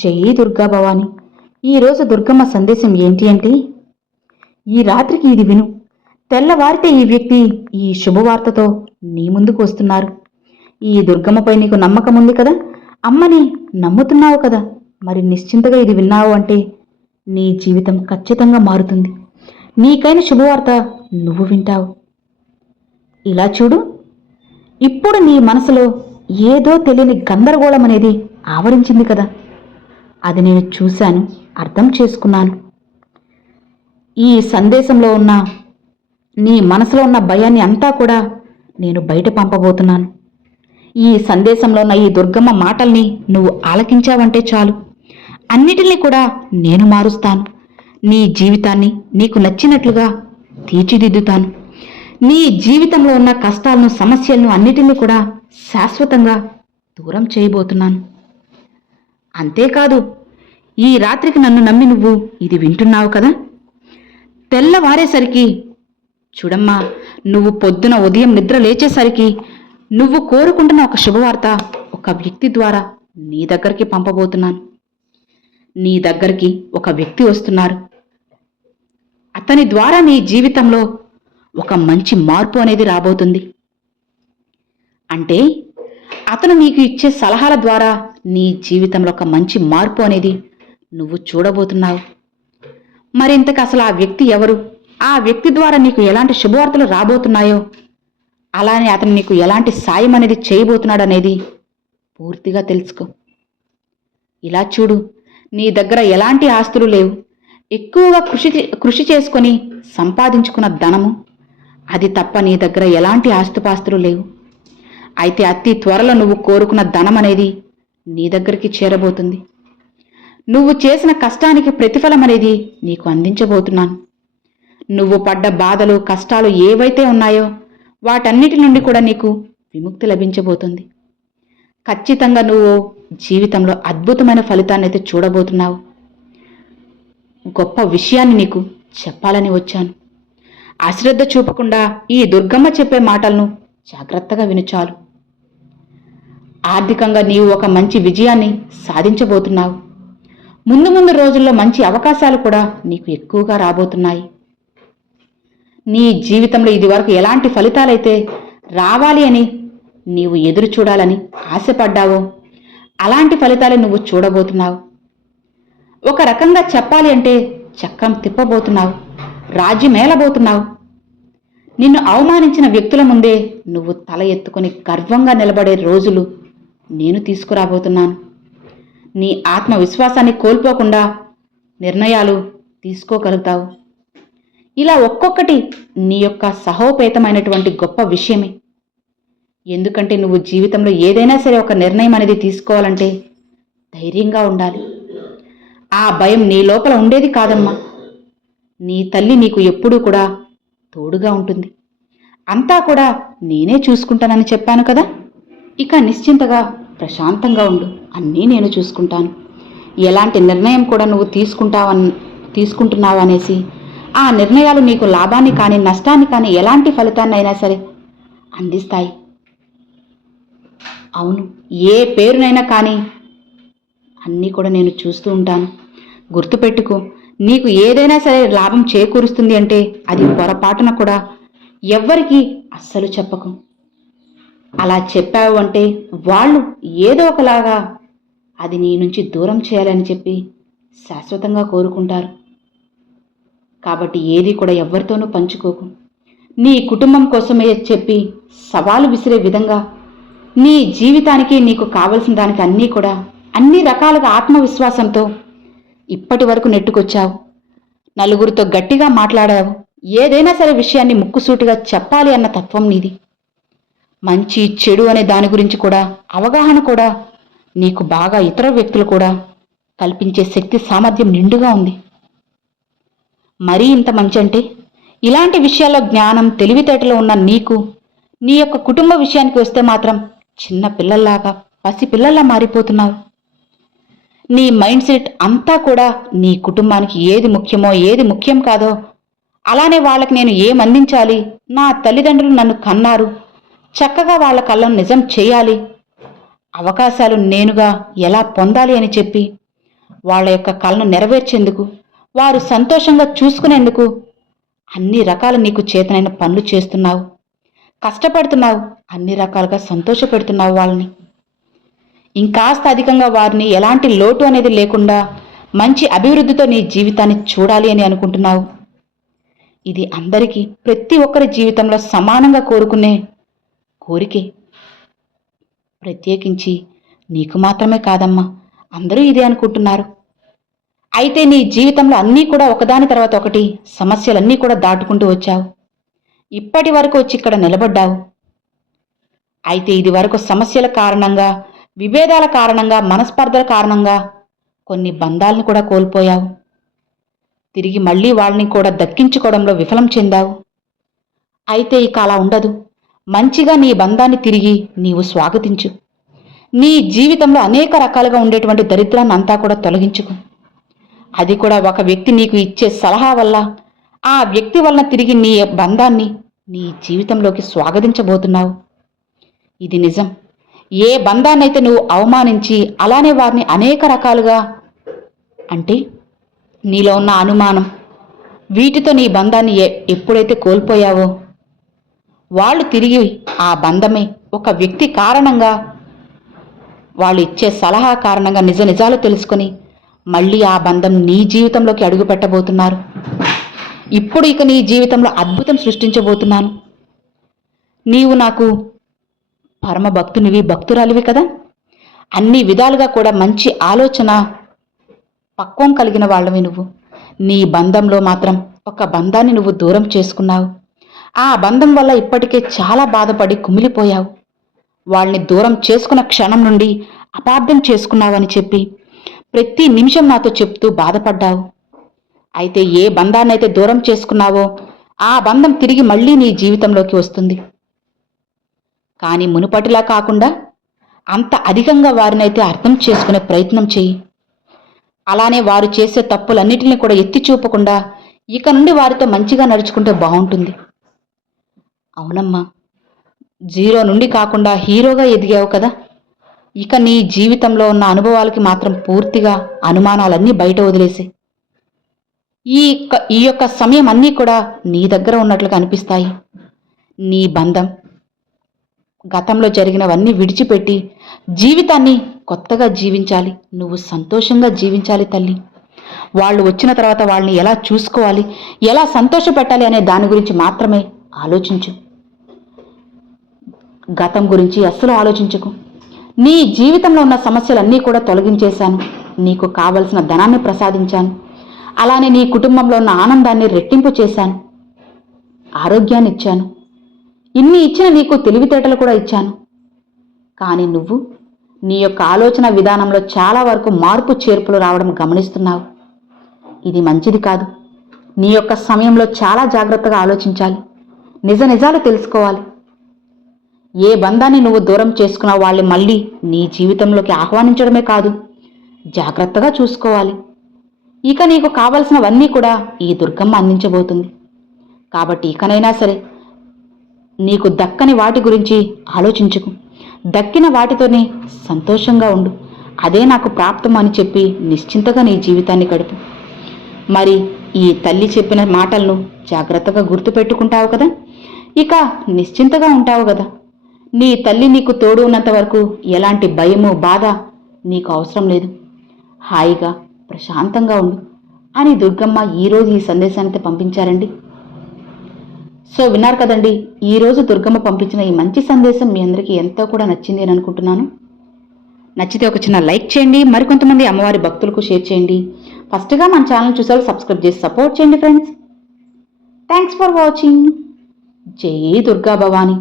జై దుర్గా భవాని. ఈరోజు దుర్గమ్మ సందేశం ఏంటి అంటే, ఈ రాత్రికి ఇది విను. తెల్లవారితే ఈ వ్యక్తి ఈ శుభవార్తతో నీ ముందుకు వస్తున్నారు. ఈ దుర్గమ్మపై నీకు నమ్మకం ఉంది కదా, అమ్మని నమ్ముతున్నావు కదా, మరి నిశ్చింతగా ఇది విన్నావు అంటే నీ జీవితం ఖచ్చితంగా మారుతుంది. నీకైన శుభవార్త నువ్వు వింటావు. ఇలా చూడు, ఇప్పుడు నీ మనసులో ఏదో తెలియని గందరగోళం అనేది ఆవరించింది కదా, అది నేను చూశాను, అర్థం చేసుకున్నాను. ఈ సందేశంలో ఉన్న నీ మనసులో ఉన్న భయాన్ని అంతా కూడా నేను బయట పంపబోతున్నాను. ఈ సందేశంలో ఉన్న ఈ దుర్గమ్మ మాటల్ని నువ్వు ఆలకించావంటే చాలు, అన్నిటినీ కూడా నేను మారుస్తాను. నీ జీవితాన్ని నీకు నచ్చినట్లుగా తీర్చిదిద్దుతాను. నీ జీవితంలో ఉన్న కష్టాలను, సమస్యలను అన్నిటినీ కూడా శాశ్వతంగా దూరం చేయబోతున్నాను. అంతేకాదు, ఈ రాత్రికి నన్ను నమ్మి నువ్వు ఇది వింటున్నావు కదా, తెల్లవారేసరికి చూడమ్మా, నువ్వు పొద్దున ఉదయం నిద్ర లేచేసరికి నువ్వు కోరుకుంటున్న ఒక శుభవార్త ఒక వ్యక్తి ద్వారా నీ దగ్గరికి పంపబోతున్నాను. నీ దగ్గరికి ఒక వ్యక్తి వస్తున్నారు. అతని ద్వారా నీ జీవితంలో ఒక మంచి మార్పు అనేది రాబోతుంది. అంటే అతను నీకు ఇచ్చే సలహాల ద్వారా నీ జీవితంలో ఒక మంచి మార్పు అనేది నువ్వు చూడబోతున్నావు. మరింతకు అసలు ఆ వ్యక్తి ఎవరు, ఆ వ్యక్తి ద్వారా నీకు ఎలాంటి శుభవార్తలు రాబోతున్నాయో, అలానే అతను నీకు ఎలాంటి సాయం అనేది చేయబోతున్నాడు అనేది పూర్తిగా తెలుసుకో. ఇలా చూడు, నీ దగ్గర ఎలాంటి ఆస్తులు లేవు. ఎక్కువగా కృషి చేసుకొని సంపాదించుకున్న ధనము, అది తప్ప నీ దగ్గర ఎలాంటి ఆస్తుపాస్తులు లేవు. అయితే అతి త్వరలో నువ్వు కోరుకున్న ధనం అనేది నీ దగ్గరికి చేరబోతుంది. నువ్వు చేసిన కష్టానికి ప్రతిఫలం అనేది నీకు అందించబోతున్నాను. నువ్వు పడ్డ బాధలు, కష్టాలు ఏవైతే ఉన్నాయో వాటన్నిటి నుండి కూడా నీకు విముక్తి లభించబోతుంది. ఖచ్చితంగా నువ్వు జీవితంలో అద్భుతమైన ఫలితాన్ని అయితే చూడబోతున్నావు. గొప్ప విషయాన్ని నీకు చెప్పాలని వచ్చాను. అశ్రద్ధ చూపకుండా ఈ దుర్గమ్మ చెప్పే మాటలను జాగ్రత్తగా వినుచాలు. ఆర్థికంగా నీవు ఒక మంచి విజయాన్ని సాధించబోతున్నావు. ముందు ముందు రోజుల్లో మంచి అవకాశాలు కూడా నీకు ఎక్కువగా రాబోతున్నాయి. నీ జీవితంలో ఇదివరకు ఎలాంటి ఫలితాలైతే రావాలి అని నీవు ఎదురు చూడాలని ఆశపడ్డావో అలాంటి ఫలితాలు నువ్వు చూడబోతున్నావు. ఒక రకంగా చెప్పాలి అంటే చక్రం తిప్పబోతున్నావు, రాజ్యమేలబోతున్నావు. నిన్ను అవమానించిన వ్యక్తుల ముందే నువ్వు తల ఎత్తుకొని గర్వంగా నిలబడే రోజులు నేను తీసుకురాబోతున్నాను. నీ ఆత్మవిశ్వాసాన్ని కోల్పోకుండా నిర్ణయాలు తీసుకోగలుగుతావు. ఇలా ఒక్కొక్కటి నీ యొక్క సహోపేతమైనటువంటి గొప్ప విషయమే. ఎందుకంటే నువ్వు జీవితంలో ఏదైనా సరే ఒక నిర్ణయం అనేది తీసుకోవాలంటే ధైర్యంగా ఉండాలి. ఆ భయం నీ లోపల ఉండేది కాదమ్మా. నీ తల్లి నీకు ఎప్పుడూ కూడా తోడుగా ఉంటుంది. అంతా కూడా నేనే చూసుకుంటానని చెప్పాను కదా, ఇక నిశ్చింతగా ప్రశాంతంగా ఉండు, అన్నీ నేను చూసుకుంటాను. ఎలాంటి నిర్ణయం కూడా నువ్వు తీసుకుంటున్నావు అనేసి ఆ నిర్ణయాలు నీకు లాభాన్ని కానీ నష్టాన్ని కానీ ఎలాంటి ఫలితాన్ని అయినా సరే అందిస్తాయి. అవును, ఏ పేరునైనా కానీ అన్నీ కూడా నేను చూస్తూ ఉంటాను. గుర్తుపెట్టుకో, నీకు ఏదైనా సరే లాభం చేకూరుస్తుంది అంటే అది పొరపాటున కూడా ఎవ్వరికీ అస్సలు చెప్పకు. అలా చెప్పావు అంటే వాళ్ళు ఏదో ఒకలాగా అది నీ నుంచి దూరం చేయాలని చెప్పి శాశ్వతంగా కోరుకుంటారు. కాబట్టి ఏది కూడా ఎవరితోనూ పంచుకోకు. నీ కుటుంబం కోసమే చెప్పి సవాలు విసిరే విధంగా నీ జీవితానికి నీకు కావలసిన దానికి అన్నీ కూడా అన్ని రకాలుగా ఆత్మవిశ్వాసంతో ఇప్పటి వరకు నెట్టుకొచ్చావు. నలుగురితో గట్టిగా మాట్లాడావు. ఏదైనా సరే విషయాన్ని ముక్కుసూటిగా చెప్పాలి అన్న తత్వం నీది. మంచి చెడు అనే దాని గురించి కూడా అవగాహన కూడా నీకు బాగా ఇతర వ్యక్తులు కూడా కల్పించే శక్తి సామర్థ్యం నిండుగా ఉంది. మరీ ఇంత మంచి అంటే ఇలాంటి విషయాల్లో జ్ఞానం, తెలివితేటలు ఉన్న నీకు నీ యొక్క కుటుంబ విషయానికి వస్తే మాత్రం చిన్న పిల్లల్లాగా, పసి పిల్లల్లా మారిపోతున్నావు. నీ మైండ్ సెట్ అంతా కూడా నీ కుటుంబానికి ఏది ముఖ్యమో ఏది ముఖ్యం కాదో, అలానే వాళ్ళకి నేను ఏం అందించాలి, నా తల్లిదండ్రులు నన్ను కన్నారు, చక్కగా వాళ్ళ కళ్ళను నిజం చేయాలి, అవకాశాలు నేనుగా ఎలా పొందాలి అని చెప్పి వాళ్ళ యొక్క కలను నెరవేర్చేందుకు, వారు సంతోషంగా చూసుకునేందుకు అన్ని రకాల నీకు చేతనైన పనులు చేస్తున్నావు, కష్టపడుతున్నావు, అన్ని రకాలుగా సంతోషపెడుతున్నావు వాళ్ళని. ఇంకాస్త అధికంగా వారిని ఎలాంటి లోటు అనేది లేకుండా మంచి అభివృద్ధితో నీ జీవితాన్ని చూడాలి అని అనుకుంటున్నావు. ఇది అందరికీ, ప్రతి ఒక్కరి జీవితంలో సమానంగా కోరుకునే కోరికే. ప్రత్యేకించి నీకు మాత్రమే కాదమ్మా, అందరూ ఇదే అనుకుంటున్నారు. అయితే నీ జీవితంలో అన్నీ కూడా ఒకదాని తర్వాత ఒకటి సమస్యలన్నీ కూడా దాటుకుంటూ వచ్చావు. ఇప్పటి వరకు వచ్చి ఇక్కడ నిలబడ్డావు. అయితే ఇది వరకు సమస్యల కారణంగా, విభేదాల కారణంగా, మనస్పర్ధల కారణంగా కొన్ని బంధాలను కూడా కోల్పోయావు. తిరిగి మళ్ళీ వాళ్ళని కూడా దక్కించుకోవడంలో విఫలం చెందావు. అయితే ఇక అలా ఉండదు. మంచిగా నీ బంధాన్ని తిరిగి నీవు స్వాగతించు. నీ జీవితంలో అనేక రకాలుగా ఉండేటువంటి దరిద్రాన్ని అంతా కూడా తొలగించుకు. అది కూడా ఒక వ్యక్తి నీకు ఇచ్చే సలహా వల్ల, ఆ వ్యక్తి వలన తిరిగి నీ బంధాన్ని నీ జీవితంలోకి స్వాగతించబోతున్నావు. ఇది నిజం. ఏ బంధాన్నైతే నువ్వు అవమానించి అలానే వారిని అనేక రకాలుగా, అంటే నీలో ఉన్న అనుమానం, వీటితో నీ బంధాన్ని ఎప్పుడైతే కోల్పోయావో, వాళ్ళు తిరిగి ఆ బంధమే ఒక వ్యక్తి కారణంగా, వాళ్ళు ఇచ్చే సలహా కారణంగా నిజ నిజాలు తెలుసుకొని మళ్ళీ ఆ బంధం నీ జీవితంలోకి అడుగు పెట్టబోతున్నారు. ఇప్పుడు ఇక నీ జీవితంలో అద్భుతం సృష్టించబోతున్నాను. నీవు నాకు పరమ భక్తునివి, భక్తురాలివి కదా. అన్ని విధాలుగా కూడా మంచి ఆలోచన, పక్వం కలిగిన వాళ్ళవి నువ్వు. నీ బంధంలో మాత్రం ఒక బంధాన్ని నువ్వు దూరం చేసుకున్నావు. ఆ బంధం వల్ల ఇప్పటికే చాలా బాధపడి కుమిలిపోయావు. వాళ్ళని దూరం చేసుకున్న క్షణం నుండి అపార్థం చేసుకున్నావని చెప్పి ప్రతి నిమిషం నాతో చెప్తూ బాధపడ్డావు. అయితే ఏ బంధాన్నైతే దూరం చేసుకున్నావో ఆ బంధం తిరిగి మళ్ళీ నీ జీవితంలోకి వస్తుంది. కానీ మునుపటిలా కాకుండా అంత అధికంగా వారినైతే అర్థం చేసుకునే ప్రయత్నం చెయ్యి. అలానే వారు చేసే తప్పులన్నిటిని కూడా ఎత్తి చూపకుండా ఇక నుండి వారితో మంచిగా నడుచుకుంటే బాగుంటుంది. అవునమ్మా, జీరో నుండి కాకుండా హీరోగా ఎదిగావు కదా. ఇక నీ జీవితంలో ఉన్న అనుభవాలకి మాత్రం పూర్తిగా అనుమానాలన్నీ బయట వదిలేసి ఈ యొక్క సమయం అన్నీ కూడా నీ దగ్గర ఉన్నట్లుగా అనిపిస్తాయి. నీ బంధం, గతంలో జరిగినవన్నీ విడిచిపెట్టి జీవితాన్ని కొత్తగా జీవించాలి. నువ్వు సంతోషంగా జీవించాలి తల్లి. వాళ్ళు వచ్చిన తర్వాత వాళ్ళని ఎలా చూసుకోవాలి, ఎలా సంతోషపెట్టాలి అనే దాని గురించి మాత్రమే ఆలోచించు. గతం గురించి అస్సలు ఆలోచించకు. నీ జీవితంలో ఉన్న సమస్యలన్నీ కూడా తొలగించేశాను. నీకు కావలసిన ధనాన్ని ప్రసాదించాను. అలానే నీ కుటుంబంలో ఉన్న ఆనందాన్ని రెట్టింపు చేశాను. ఆరోగ్యాన్ని ఇచ్చాను. ఇన్ని ఇచ్చిన నీకు తెలివితేటలు కూడా ఇచ్చాను. కానీ నువ్వు నీ యొక్క ఆలోచన విధానంలో చాలా వరకు మార్పు చేర్పులు రావడం గమనిస్తున్నావు. ఇది మంచిది కాదు. నీ యొక్క సమయంలో చాలా జాగ్రత్తగా ఆలోచించాలి. నిజ నిజాలు తెలుసుకోవాలి. ఏ బంధాన్ని నువ్వు దూరం చేసుకున్న వాళ్ళని మళ్ళీ నీ జీవితంలోకి ఆహ్వానించడమే కాదు, జాగ్రత్తగా చూసుకోవాలి. ఇక నీకు కావలసినవన్నీ కూడా ఈ దుర్గమ్మ అందించబోతుంది. కాబట్టి ఇకనైనా సరే నీకు దక్కని వాటి గురించి ఆలోచించుకు. దక్కిన వాటితోనే సంతోషంగా ఉండు. అదే నాకు ప్రాప్తం అని చెప్పి నిశ్చింతగా నీ జీవితాన్ని గడుపు. మరి ఈ తల్లి చెప్పిన మాటలను జాగ్రత్తగా గుర్తుపెట్టుకుంటావు కదా. ఇక నిశ్చింతగా ఉంటావు కదా. నీ తల్లి నీకు తోడు ఉన్నంత వరకు ఎలాంటి భయము, బాధ నీకు అవసరం లేదు. హాయిగా ప్రశాంతంగా ఉండు అని దుర్గమ్మ ఈరోజు ఈ సందేశాన్ని పంపించారండి. సో విన్నారు కదండి, ఈరోజు దుర్గమ్మ పంపించిన ఈ మంచి సందేశం మీ అందరికీ ఎంతో కూడా నచ్చింది అని అనుకుంటున్నాను. నచ్చితే ఒక చిన్న లైక్ చేయండి, మరికొంతమంది అమ్మవారి భక్తులకు షేర్ చేయండి. ఫస్ట్గా మన ఛానల్ చూసారు సబ్స్క్రైబ్ చేసి సపోర్ట్ చేయండి ఫ్రెండ్స్. Thanks for watching. జై దుర్గా భవాని.